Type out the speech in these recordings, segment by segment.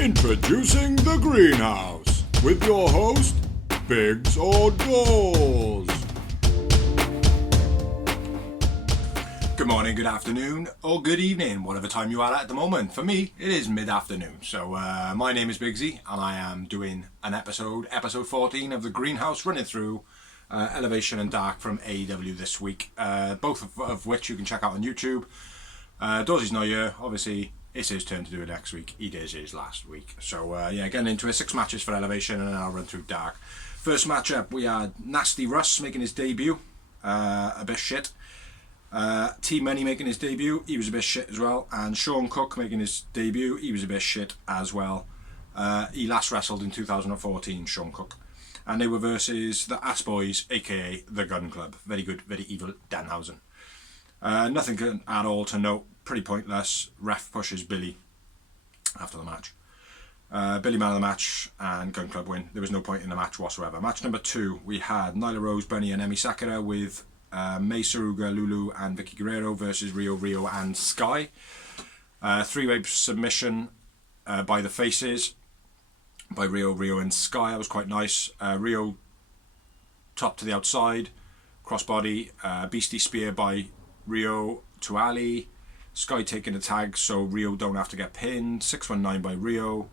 Introducing the Greenhouse with your host, Biggs Outdoors. Good morning, good afternoon, or good evening, whatever time you are at the moment. For me, it is mid-afternoon. So my name is Biggsy, and I am doing an episode 14 of the Greenhouse, running through Elevation and Dark from AEW this week. Both of which you can check out on YouTube. Dawsy's not here, obviously. It's his turn to do it next week. He did his last week. So, getting into it. 6 matches for Elevation, and then I'll run through Dark. First matchup, we had Nasty Russ making his debut. A bit shit. T-Money making his debut. He was a bit shit as well. And Sean Cook making his debut. He was a bit shit as well. He last wrestled in 2014, Sean Cook. And they were versus the Ass Boys, a.k.a. The Gun Club. Very good, very evil Danhausen. Nothing at all to note. Pretty pointless. Ref pushes Billy after the match. Billy man of the match and Gun Club win. There was no point in the match whatsoever. Match number 2, we had Nyla Rose, Bunny and Emmy Sakura with Mei Saruga, Lulu and Vicky Guerrero versus Rio and Sky. 3-way submission by the Faces by Rio and Sky. That was quite nice. Rio top to the outside, crossbody, Beastie Spear by Rio to Ali. Sky taking the tag so Rio don't have to get pinned. 619 by Rio.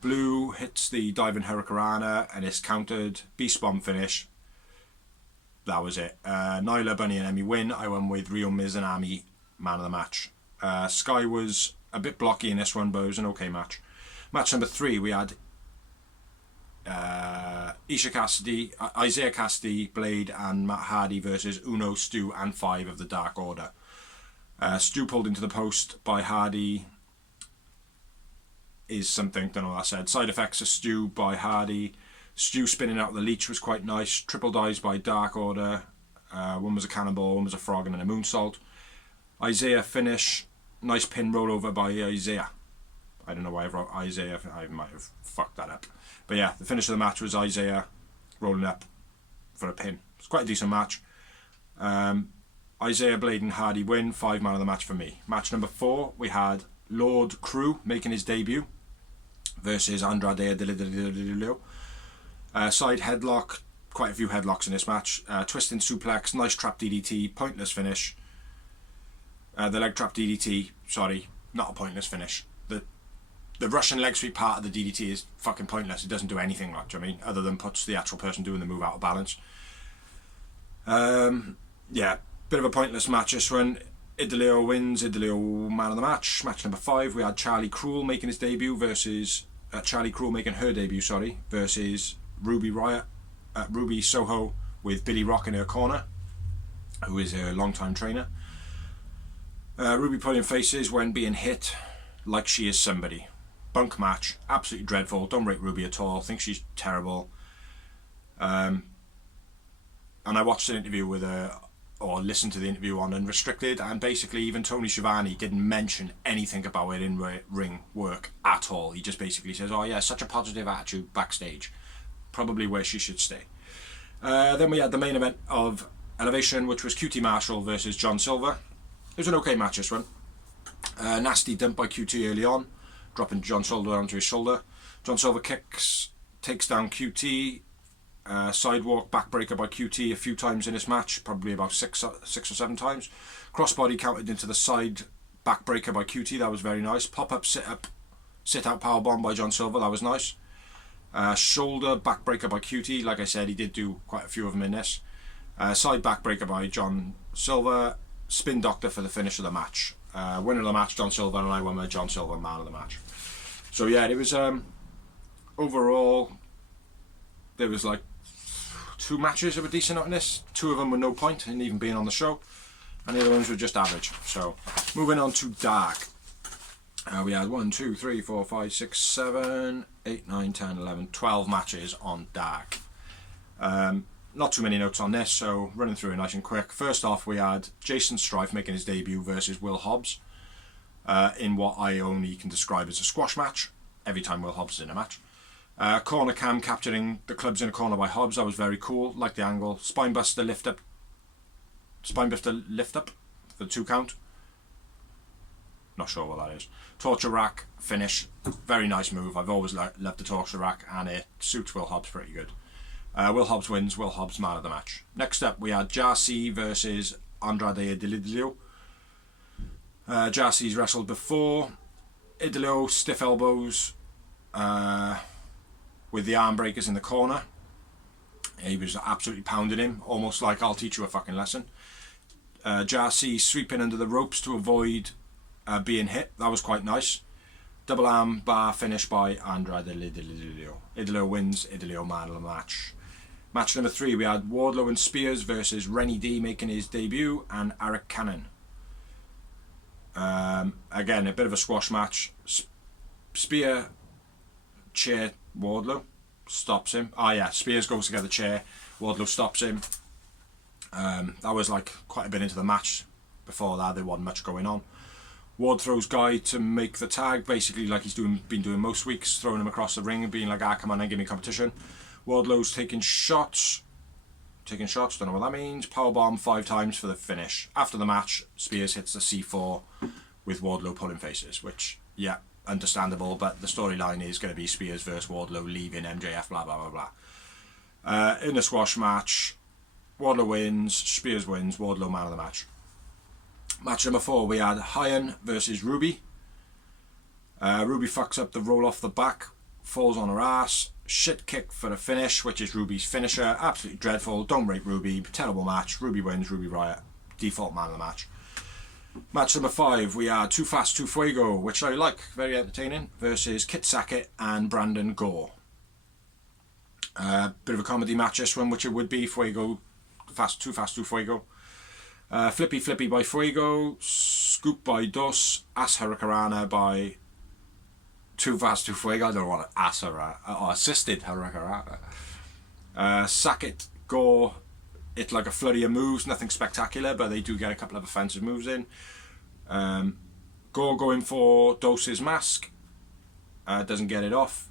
Blue hits the diving Hurricanrana and it's countered. Beast Bomb finish. That was it. Nyla, Bunny and Emmy win. I went with Rio Mizunami man of the match. Sky was a bit blocky in this one, but it was an okay match. Match number 3, we had Isaiah Cassidy, Blade and Matt Hardy versus Uno, Stu and 5 of the Dark Order. Stu pulled into the post by Hardy is something, don't know what I said. Side effects of Stu by Hardy. Stu spinning out the leech was quite nice. Triple dives by Dark Order. One was a cannonball, one was a frog and then a moonsault. Isaiah finish. Nice pin rollover by Isaiah. I don't know why I wrote Isaiah. I might have fucked that up. But yeah, the finish of the match was Isaiah rolling up for a pin. It's quite a decent match. Isaiah, Blade and Hardy win. 5 man of the match for me. Match number 4, we had Lord Crew making his debut versus Andrade. Side headlock. Quite a few headlocks in this match. Twisting suplex. Nice trap DDT. Pointless finish. The leg trap DDT. Sorry, not a pointless finish. The Russian leg sweep part of the DDT is fucking pointless. It doesn't do anything much, other than puts the actual person doing the move out of balance. Bit of a pointless match this one. Idolio wins. Idolio man of the match. Match number 5, we had Charlie Cruel making his debut versus versus Ruby Soho with Billy Rock in her corner, who is her long-time trainer. Ruby pulling faces when being hit like she is somebody. Bunk match, absolutely dreadful. Don't rate Ruby at all. Think she's terrible. And I watched an interview with her, or listened to the interview on Unrestricted, and basically even Tony Schiavone didn't mention anything about it in ring work at all. He just basically says, oh yeah, such a positive attitude backstage. Probably where she should stay. Then we had the main event of Elevation, which was Cutie Marshall versus John Silva. It was an okay match, this one. Nasty dump by Cutie early on, dropping John Silva onto his shoulder. John Silva takes down Cutie. Sidewalk backbreaker by Cutie a few times in this match, probably about 6 or 7 times. Crossbody counted into the side backbreaker by Cutie, that was very nice. Pop-up sit out powerbomb by John Silva, that was nice. Shoulder backbreaker by Cutie, like I said, he did do quite a few of them in this. Side backbreaker by John Silva. Spin doctor for the finish of the match. Winner of the match, John Silva, and I won with John Silva, man of the match. So yeah, it was overall, there was like 2 matches that were decent on this. 2 of them were no point in even being on the show, and the other ones were just average. So moving on to Dark, we had 1, 2, 3, 4, 5, 6, 7, 8, 9, 10, 11, 12 matches on Dark. Not too many notes on this, so running through it nice and quick. First off, we had Jason Strife making his debut versus Will Hobbs in what I only can describe as a squash match. Every time Will Hobbs is in a match. Corner cam capturing the clubs in a corner by Hobbs. That was very cool. Like the angle. Spinebuster lift up. For the 2 count. Not sure what that is. Torture rack finish. Very nice move. I've always loved the torture rack, and it suits Will Hobbs pretty good. Will Hobbs wins. Will Hobbs man of the match. Next up, we had Jassy versus Andrade Idilio. Jassy's wrestled before. Idilio stiff elbows with the arm breakers in the corner. He was absolutely pounding him, almost like I'll teach you a fucking lesson. Jassy sweeping under the ropes to avoid being hit. That was quite nice. Double arm bar finish by Andrade Idilio. Idilio wins. Idilio man of the match. Match number 3, we had Wardlow and Spears versus Rennie D making his debut, and Eric Cannon. Again, a bit of a squash match. Spear chair Wardlow, stops him. Oh yeah, Spears goes to get the chair. Wardlow stops him. That was like quite a bit into the match. Before that, there wasn't much going on. Ward throws Guy to make the tag, basically like he's been doing most weeks, throwing him across the ring and being like, come on and give me competition. Wardlow's taking shots, don't know what that means. Powerbomb 5 times for the finish. After the match, Spears hits the C4 with Wardlow pulling faces, which, yeah, understandable, but the storyline is going to be Spears versus Wardlow leaving MJF, blah, blah, blah, blah. In a squash match, Wardlow wins, Spears wins, Wardlow man of the match. Match number 4, we had Hyun versus Ruby. Ruby fucks up the roll off the back, falls on her ass. Shit kick for the finish, which is Ruby's finisher. Absolutely dreadful. Don't rate Ruby. Terrible match. Ruby wins. Ruby Riot. Default man of the match. Match number 5, we had Too Fast, Too Fuego, which I like. Very entertaining. Versus Kit Zackett and Brandon Gore. Bit of a comedy match this one, which it would be. Fuego. Too Fast, Too Fuego. Flippy by Fuego. Scoop by Dos. Ass Hurricanrana by Too Fast, Too Fuego. I don't want to ass her or assisted Hurricanrana. Zackett, Gore, it's like a flurry of moves, nothing spectacular, but they do get a couple of offensive moves in. Gore going for Dos's mask, doesn't get it off.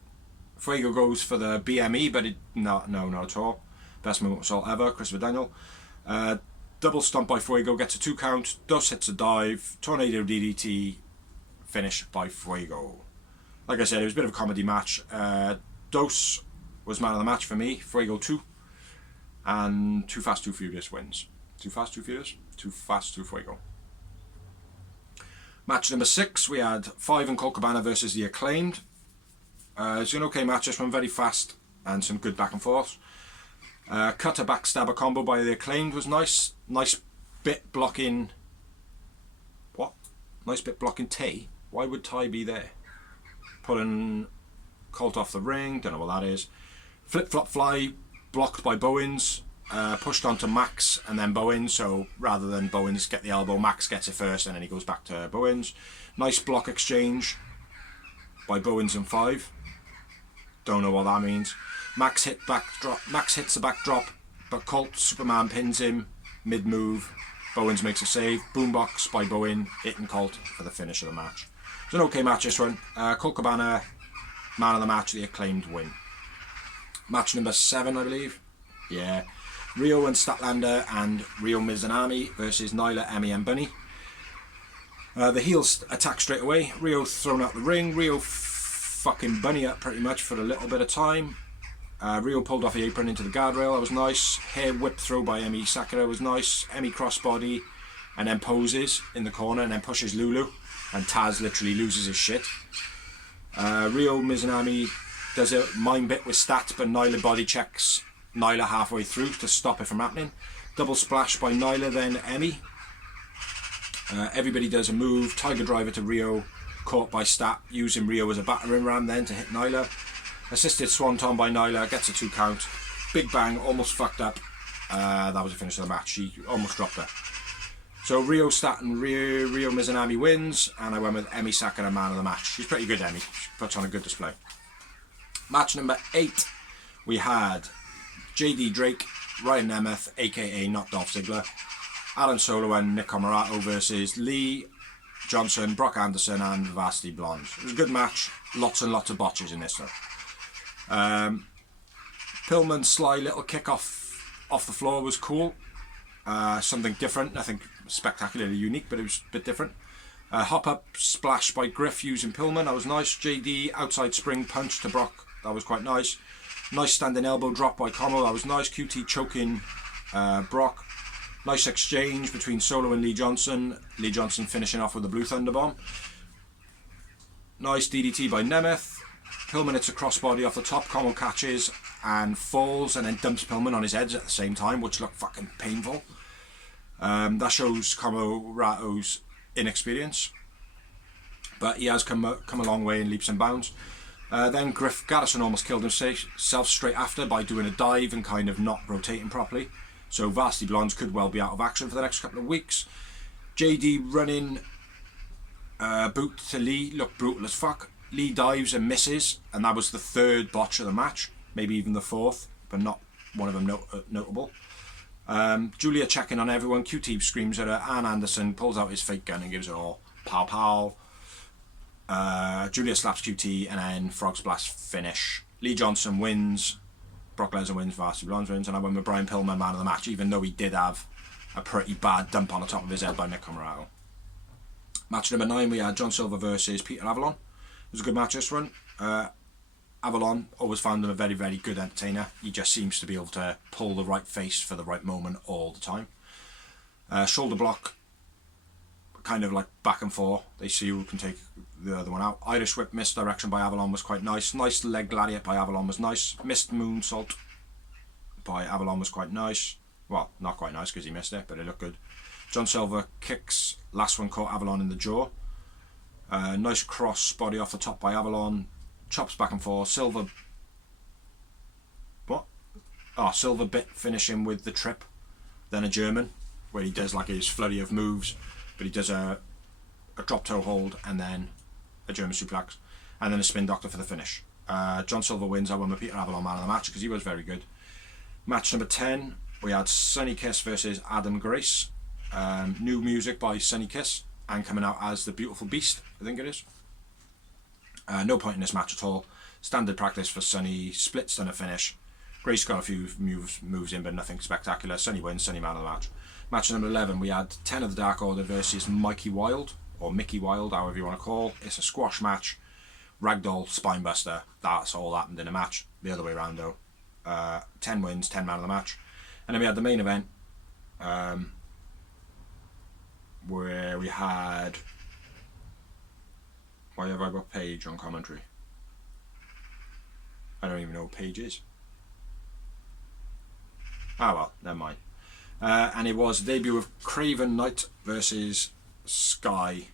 Fuego goes for the BME, but not at all. Best moonsault ever, Christopher Daniel. Double stomp by Fuego, gets a 2 count. Dos hits a dive, tornado DDT, finish by Fuego. Like I said, it was a bit of a comedy match. Dos was man of the match for me. Fuego 2. And Too Fast, Too Furious wins. Too Fast, Too Furious? Too Fast, Too Fuego. Match number 6, we had 5 and Cabana versus the Acclaimed. It's an okay match, this one very fast and some good back and forth. Cutter backstabber combo by the Acclaimed was nice. Nice bit blocking. What? Nice bit blocking Tay. Why would Ty be there? Pulling Colt off the ring, don't know what that is. Flip flop fly blocked by Bowens, pushed onto Max and then Bowens, so rather than Bowens get the elbow, Max gets it first and then he goes back to Bowens. Nice block exchange by Bowens and 5. Don't know what that means. Max hits the backdrop, but Colt Superman pins him mid move. Bowens makes a save. Boombox by Bowen, hitting Colt for the finish of the match. It's an okay match this one. Colt Cabana, man of the match, the Acclaimed win. Match number 7, I believe. Yeah. Rio and Statlander and Rio Mizunami versus Nyla, Emmy and Bunny. The heels attack straight away. Rio thrown out the ring. Rio fucking Bunny up pretty much for a little bit of time. Rio pulled off the apron into the guardrail. That was nice. Hair whip throw by Emmy Sakura was nice. Emmy crossbody and then poses in the corner and then pushes Lulu. And Taz literally loses his shit. Rio Mizunami does a mind bit with Stat, but Nyla body checks Nyla halfway through to stop it from happening. Double splash by Nyla, then Emmy. Everybody does a move. Tiger driver to Rio, caught by Stat, using Rio as a battering ram then to hit Nyla. Assisted swanton by Nyla, gets a 2 count. Big bang, almost fucked up. That was the finish of the match. She almost dropped her. So Rio, Stat and Rio Mizunami wins, and I went with Emmy Sakura, man of the match. She's pretty good, Emmy. She puts on a good display. Match number 8, we had JD Drake, Ryan Nemeth, aka not Dolph Ziggler, Alan Solo and Nick Comoroto versus Lee Johnson, Brock Anderson and Varsity Blonde. It was a good match, lots and lots of botches in this one. Pillman's sly little kick off the floor was cool. Something different, nothing spectacularly unique, but it was a bit different. Hop up splash by Griff using Pillman, that was nice. JD outside spring punch to Brock, that was quite nice. Nice standing elbow drop by Como, that was nice. Cutie choking Brock. Nice exchange between Solo and Lee Johnson. Lee Johnson finishing off with the Blue Thunder Bomb. Nice DDT by Nemeth. Pillman hits a crossbody off the top. Como catches and falls and then dumps Pillman on his head at the same time, which looked fucking painful. That shows Como Rato's inexperience. But he has come a long way in leaps and bounds. Then Griff Garrison almost killed himself straight after by doing a dive and kind of not rotating properly. So Varsity Blondes could well be out of action for the next couple of weeks. JD running boot to Lee looked brutal as fuck. Lee dives and misses, and that was the third botch of the match, maybe even the fourth, but not one of them notable. Julia checking on everyone. Cutie screams at her. Ann Anderson pulls out his fake gun and gives it all pow pow. Julia slaps Cutie and then frog splash finish. Lee Johnson wins. Brock Lesnar wins, Varsity Blondes wins, and I went with Brian Pillman man of the match, even though he did have a pretty bad dump on the top of his head by Mick Comoroto. Match number 9, we had John Silva versus Peter Avalon. It was a good match this run. Avalon, always found him a very, very good entertainer. He just seems to be able to pull the right face for the right moment all the time. Shoulder block, kind of like back and forth. They see who can take the other one out. Irish whip misdirection by Avalon was quite nice. Nice leg gladiator by Avalon was nice. Missed moonsault by Avalon was quite nice. Well, not quite nice because he missed it, but it looked good. John Silva kicks. Last one caught Avalon in the jaw. Nice cross body off the top by Avalon. Chops back and forth. Silva. What? Oh, Silva bit finishing with the trip. Then a German, where he does like his flurry of moves, but he does a drop toe hold and then a German suplex, and then a spin doctor for the finish. John Silva wins. I won with Peter Avalon man of the match because he was very good. Match number 10, we had Sunny Kiss versus Adam Grace. New music by Sunny Kiss and coming out as the Beautiful Beast, I think it is. No point in this match at all. Standard practice for Sunny, split stunner finish. Grace got a few moves in, but nothing spectacular. Sunny wins, Sunny man of the match. Match number 11, we had 10 of the Dark Order versus Mikey Wild, or Mickey Wild, however you want to call. It's a squash match. Ragdoll, Spinebuster, that's all happened in a match. The other way around though. 10 wins, 10 man of the match. And then we had the main event, where we had... Why have I got Paige on commentary? I don't even know what Paige is. Ah well, never mind. And it was the debut of Craven Knight versus Sky.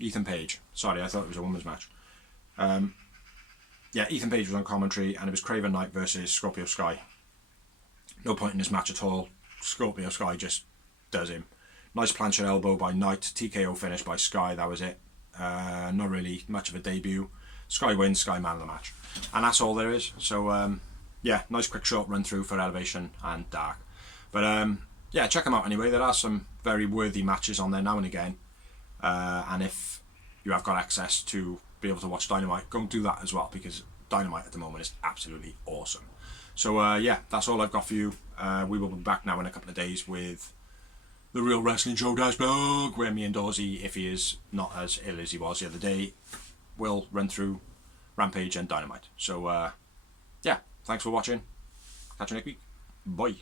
Ethan Page. Sorry, I thought it was a women's match. Yeah, Ethan Page was on commentary, and it was Craven Knight versus Scorpio Sky. No point in this match at all. Scorpio Sky just does him. Nice planchette elbow by Knight. TKO finish by Sky. That was it. Not really much of a debut. Sky wins. Sky man of the match. And that's all there is. So, yeah, nice quick short run through for Elevation and Dark. But, yeah, check them out anyway. There are some very worthy matches on there now and again. And if you have got access to be able to watch Dynamite, go and do that as well, because Dynamite at the moment is absolutely awesome. So, yeah, that's all I've got for you. We will be back now in a couple of days with the Real Wrestling Show Dashboard, where me and Dorsey, if he is not as ill as he was the other day, will run through Rampage and Dynamite. So, yeah, thanks for watching. Catch you next week. Bye.